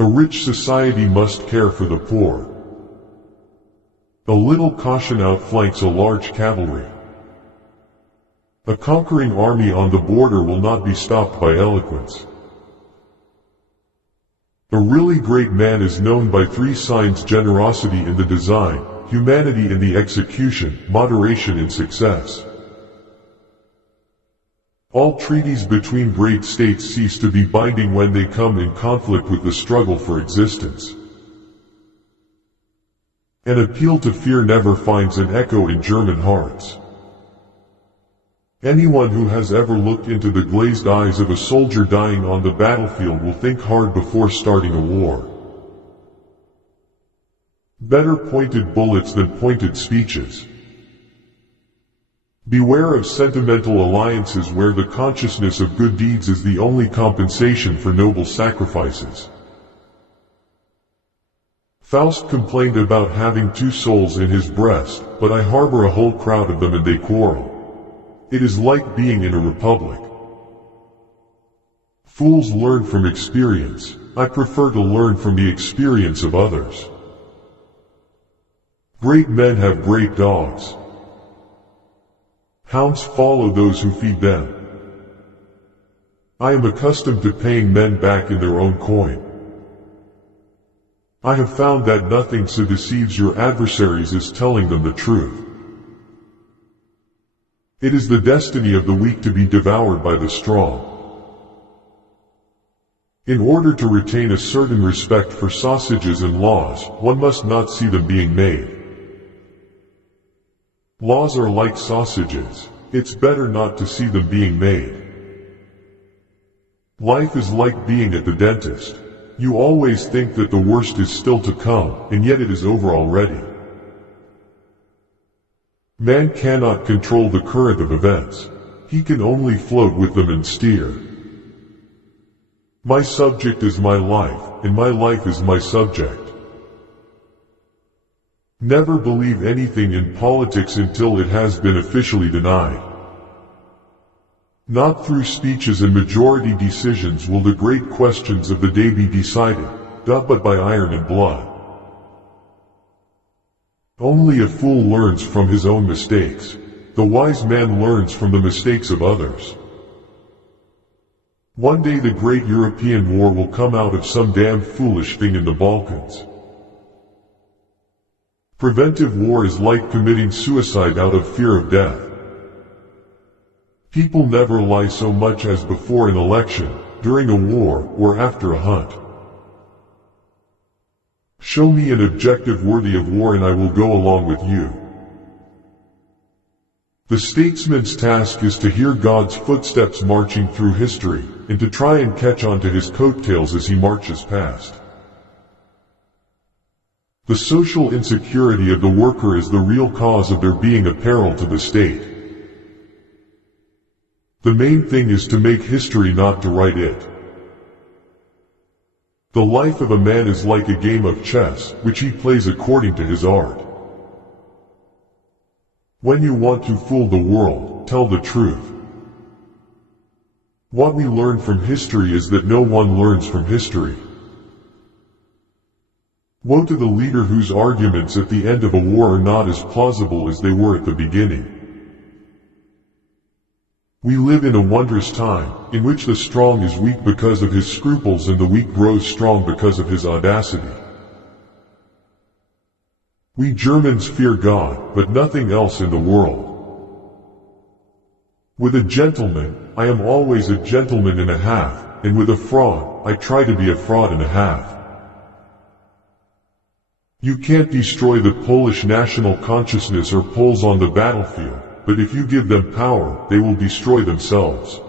A rich society must care for the poor. A little caution outflanks a large cavalry. A conquering army on the border will not be stopped by eloquence. A really great man is known by three signs: generosity in the design, humanity in the execution, moderation in success. All treaties between great states cease to be binding when they come in conflict with the struggle for existence. An appeal to fear never finds an echo in German hearts. Anyone who has ever looked into the glazed eyes of a soldier dying on the battlefield will think hard before starting a war. Better pointed bullets than pointed speeches. Beware of sentimental alliances where the consciousness of good deeds is the only compensation for noble sacrifices. Faust complained about having two souls in his breast, but I harbor a whole crowd of them and they quarrel. It is like being in a republic. Fools learn from experience. I prefer to learn from the experience of others. Great men have great dogs. Hounds follow those who feed them. I am accustomed to paying men back in their own coin. I have found that nothing so deceives your adversaries as telling them the truth. It is the destiny of the weak to be devoured by the strong. In order to retain a certain respect for sausages and laws, one must not see them being made. Laws are like sausages. It's better not to see them being made. Life is like being at the dentist. You always think that the worst is still to come, and yet it is over already. Man cannot control the current of events. He can only float with them and steer. My subject is my life, and my life is my subject. Never believe anything in politics until it has been officially denied. Not through speeches and majority decisions will the great questions of the day be decided, but by iron and blood. Only a fool learns from his own mistakes. The wise man learns from the mistakes of others. One day the great European war will come out of some damn foolish thing in the Balkans. Preventive war is like committing suicide out of fear of death. People never lie so much as before an election, during a war, or after a hunt. Show me an objective worthy of war and I will go along with you. The statesman's task is to hear God's footsteps marching through history, and to try and catch on to his coattails as he marches past. The social insecurity of the worker is the real cause of their being a peril to the state. The main thing is to make history, not to write it. The life of a man is like a game of chess, which he plays according to his art. When you want to fool the world, tell the truth. What we learn from history is that no one learns from history. Woe to the leader whose arguments at the end of a war are not as plausible as they were at the beginning. We live in a wondrous time, in which the strong is weak because of his scruples and the weak grows strong because of his audacity. We Germans fear God, but nothing else in the world. With a gentleman, I am always a gentleman and a half, and with a fraud, I try to be a fraud and a half. You can't destroy the Polish national consciousness or Poles on the battlefield, but if you give them power, they will destroy themselves.